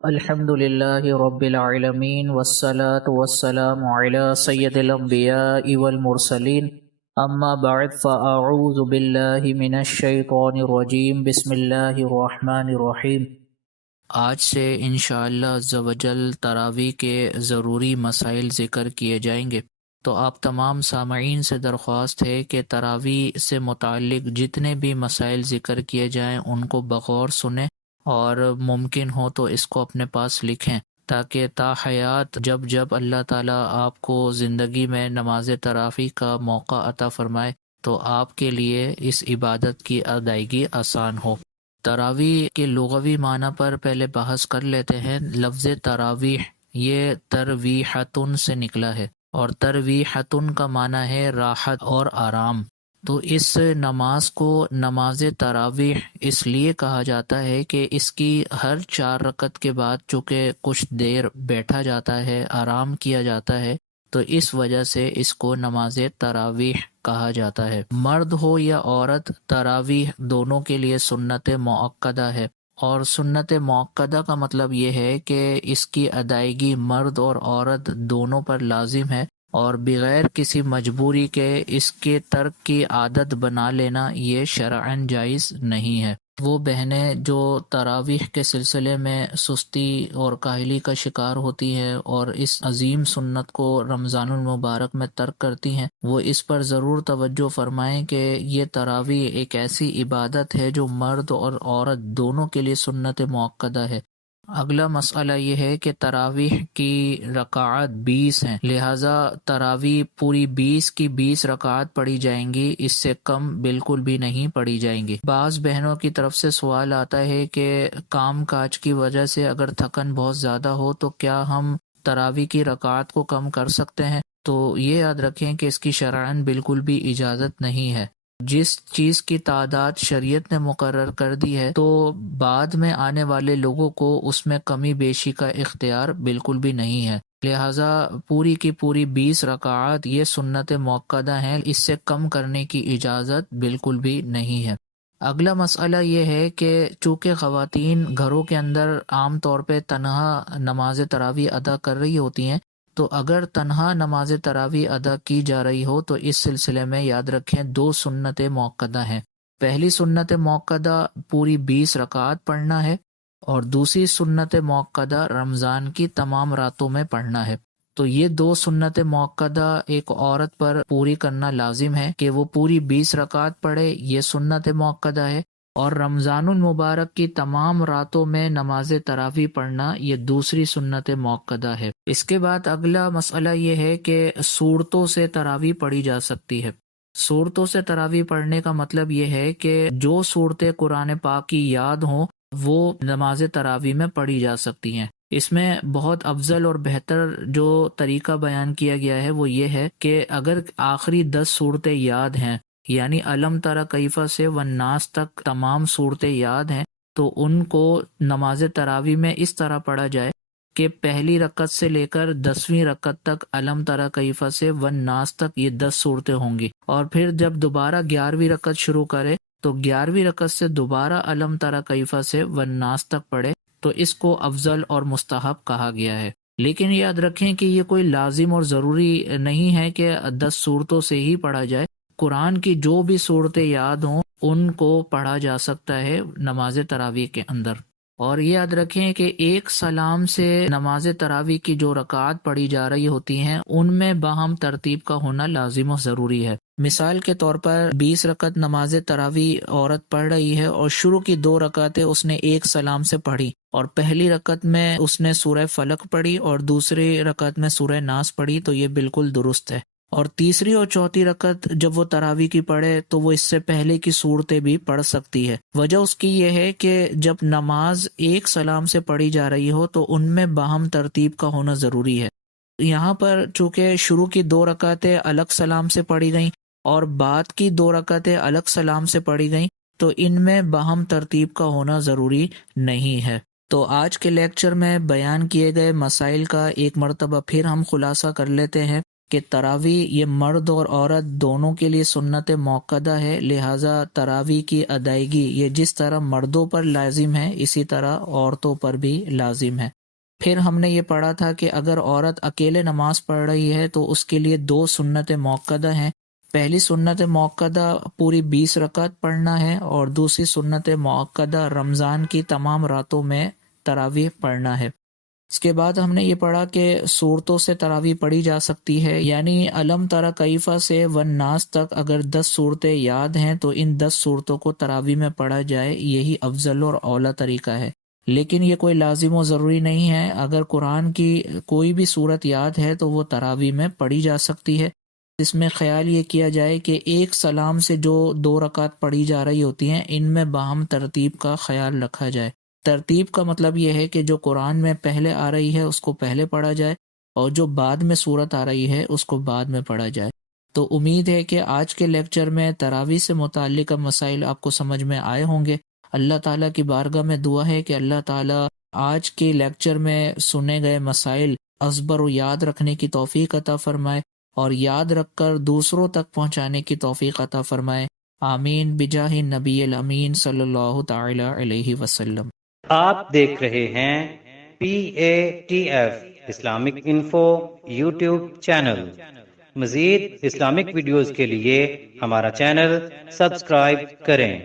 الحمد للہ رب العالمین والصلاة والسلام علی سید الانبیاء والمرسلین اما بعد فاعوذ باللہ من الشیطان الرجیم بسم اللہ الرحمن الرحیم۔ آج سے انشاءاللہ عز و جل تراویح کے ضروری مسائل ذکر کیے جائیں گے، تو آپ تمام سامعین سے درخواست ہے کہ تراویح سے متعلق جتنے بھی مسائل ذکر کیے جائیں ان کو بغور سنیں، اور ممکن ہو تو اس کو اپنے پاس لکھیں، تاکہ تا حیات جب جب اللہ تعالیٰ آپ کو زندگی میں نماز تراویح کا موقع عطا فرمائے تو آپ کے لیے اس عبادت کی ادائیگی آسان ہو۔ تراویح کے لغوی معنی پر پہلے بحث کر لیتے ہیں۔ لفظ تراویح یہ ترویحتن سے نکلا ہے، اور ترویحتن کا معنی ہے راحت اور آرام۔ تو اس نماز کو نماز تراویح اس لیے کہا جاتا ہے کہ اس کی ہر 4 رکعت کے بعد چونکہ کچھ دیر بیٹھا جاتا ہے، آرام کیا جاتا ہے، تو اس وجہ سے اس کو نماز تراویح کہا جاتا ہے۔ مرد ہو یا عورت، تراویح دونوں کے لیے سنت مؤکدہ ہے، اور سنت مؤکدہ کا مطلب یہ ہے کہ اس کی ادائیگی مرد اور عورت دونوں پر لازم ہے، اور بغیر کسی مجبوری کے اس کے ترک کی عادت بنا لینا یہ شرعاً جائز نہیں ہے۔ وہ بہنیں جو تراویح کے سلسلے میں سستی اور کاہلی کا شکار ہوتی ہیں اور اس عظیم سنت کو رمضان المبارک میں ترک کرتی ہیں، وہ اس پر ضرور توجہ فرمائیں کہ یہ تراویح ایک ایسی عبادت ہے جو مرد اور عورت دونوں کے لیے سنت مؤکدہ ہے۔ اگلا مسئلہ یہ ہے کہ تراویح کی رکعات 20 ہیں، لہٰذا تراویح پوری 20 کی 20 رکعات پڑھی جائیں گی، اس سے کم بالکل بھی نہیں پڑھی جائیں گی۔ بعض بہنوں کی طرف سے سوال آتا ہے کہ کام کاج کی وجہ سے اگر تھکن بہت زیادہ ہو تو کیا ہم تراویح کی رکعات کو کم کر سکتے ہیں؟ تو یہ یاد رکھیں کہ اس کی شرعاً بالکل بھی اجازت نہیں ہے۔ جس چیز کی تعداد شریعت نے مقرر کر دی ہے تو بعد میں آنے والے لوگوں کو اس میں کمی بیشی کا اختیار بالکل بھی نہیں ہے، لہٰذا پوری کی پوری 20 رکعات یہ سنت مؤکدہ ہیں، اس سے کم کرنے کی اجازت بالکل بھی نہیں ہے۔ اگلا مسئلہ یہ ہے کہ چونکہ خواتین گھروں کے اندر عام طور پہ تنہا نماز تراویح ادا کر رہی ہوتی ہیں، تو اگر تنہا نماز تراویح ادا کی جا رہی ہو تو اس سلسلے میں یاد رکھیں 2 سنت مؤکدہ ہیں۔ پہلی سنت مؤکدہ پوری 20 رکعات پڑھنا ہے، اور دوسری سنت مؤکدہ رمضان کی تمام راتوں میں پڑھنا ہے۔ تو یہ 2 سنت مؤکدہ ایک عورت پر پوری کرنا لازم ہے کہ وہ پوری 20 رکعات پڑھے، یہ سنت مؤکدہ ہے، اور رمضان المبارک کی تمام راتوں میں نماز تراویح پڑھنا یہ دوسری سنت مؤکدہ ہے۔ اس کے بعد اگلا مسئلہ یہ ہے کہ سورتوں سے تراویح پڑھی جا سکتی ہے۔ سورتوں سے تراویح پڑھنے کا مطلب یہ ہے کہ جو صورتیں قرآن پاک کی یاد ہوں وہ نماز تراویح میں پڑھی جا سکتی ہیں۔ اس میں بہت افضل اور بہتر جو طریقہ بیان کیا گیا ہے وہ یہ ہے کہ اگر آخری 10 صورتیں یاد ہیں، یعنی الم تری کیف سے والناس تک تمام صورتیں یاد ہیں، تو ان کو نماز تراویح میں اس طرح پڑھا جائے کہ پہلی رکعت سے لے کر 10ویں رکعت تک الم تری کیف سے والناس تک یہ 10 صورتیں ہوں گی، اور پھر جب دوبارہ 11ویں رکعت شروع کرے تو 11ویں رکعت سے دوبارہ الم تری کیف سے والناس تک پڑھے، تو اس کو افضل اور مستحب کہا گیا ہے۔ لیکن یاد رکھیں کہ یہ کوئی لازم اور ضروری نہیں ہے کہ 10 صورتوں سے ہی پڑھا جائے۔ قرآن کی جو بھی صورتیں یاد ہوں ان کو پڑھا جا سکتا ہے نماز تراویح کے اندر۔ اور یہ یاد رکھیں کہ ایک سلام سے نماز تراویح کی جو رکعات پڑھی جا رہی ہوتی ہیں ان میں باہم ترتیب کا ہونا لازم و ضروری ہے۔ مثال کے طور پر 20 رکعت نماز تراویح عورت پڑھ رہی ہے، اور شروع کی 2 رکعتیں اس نے ایک سلام سے پڑھی، اور پہلی رکعت میں اس نے سورہ فلق پڑھی اور دوسری رکعت میں سورہ ناس پڑھی، تو یہ بالکل درست ہے۔ اور تیسری اور چوتھی رکعت جب وہ تراویح کی پڑھے تو وہ اس سے پہلے کی صورتیں بھی پڑھ سکتی ہے۔ وجہ اس کی یہ ہے کہ جب نماز ایک سلام سے پڑھی جا رہی ہو تو ان میں باہم ترتیب کا ہونا ضروری ہے۔ یہاں پر چونکہ شروع کی 2 رکعتیں الگ سلام سے پڑھی گئیں اور بعد کی 2 رکعتیں الگ سلام سے پڑھی گئیں، تو ان میں باہم ترتیب کا ہونا ضروری نہیں ہے۔ تو آج کے لیکچر میں بیان کیے گئے مسائل کا ایک مرتبہ پھر ہم خلاصہ کر لیتے ہیں۔ کہ تراویح یہ مرد اور عورت دونوں کے لیے سنت موقدہ ہے، لہٰذا تراویح کی ادائیگی یہ جس طرح مردوں پر لازم ہے اسی طرح عورتوں پر بھی لازم ہے۔ پھر ہم نے یہ پڑھا تھا کہ اگر عورت اکیلے نماز پڑھ رہی ہے تو اس کے لیے 2 سنت موقدہ ہیں۔ پہلی سنت موقدہ پوری 20 رکعت پڑھنا ہے، اور دوسری سنت موقدہ رمضان کی تمام راتوں میں تراویح پڑھنا ہے۔ اس کے بعد ہم نے یہ پڑھا کہ صورتوں سے تراویح پڑھی جا سکتی ہے، یعنی علم تری کیفہ سے والناس تک اگر 10 صورتیں یاد ہیں تو ان 10 صورتوں کو تراویح میں پڑھا جائے، یہی افضل اور اولیٰ طریقہ ہے۔ لیکن یہ کوئی لازم و ضروری نہیں ہے، اگر قرآن کی کوئی بھی صورت یاد ہے تو وہ تراویح میں پڑھی جا سکتی ہے۔ اس میں خیال یہ کیا جائے کہ ایک سلام سے جو 2 رکعت پڑھی جا رہی ہوتی ہیں ان میں باہم ترتیب کا خیال رکھا جائے۔ ترتیب کا مطلب یہ ہے کہ جو قرآن میں پہلے آ رہی ہے اس کو پہلے پڑھا جائے، اور جو بعد میں صورت آ رہی ہے اس کو بعد میں پڑھا جائے۔ تو امید ہے کہ آج کے لیکچر میں تراویح سے متعلق مسائل آپ کو سمجھ میں آئے ہوں گے۔ اللہ تعالیٰ کی بارگاہ میں دعا ہے کہ اللہ تعالیٰ آج کے لیکچر میں سنے گئے مسائل ازبر و یاد رکھنے کی توفیق عطا فرمائے، اور یاد رکھ کر دوسروں تک پہنچانے کی توفیق عطا فرمائے۔ آمین بجاہ نبی الامین صلی اللہ تعالی علیہ وسلم۔ آپ دیکھ رہے ہیں PATF Islamic info YouTube channel. مزید اسلامک ویڈیوز کے لیے ہمارا چینل سبسکرائب کریں۔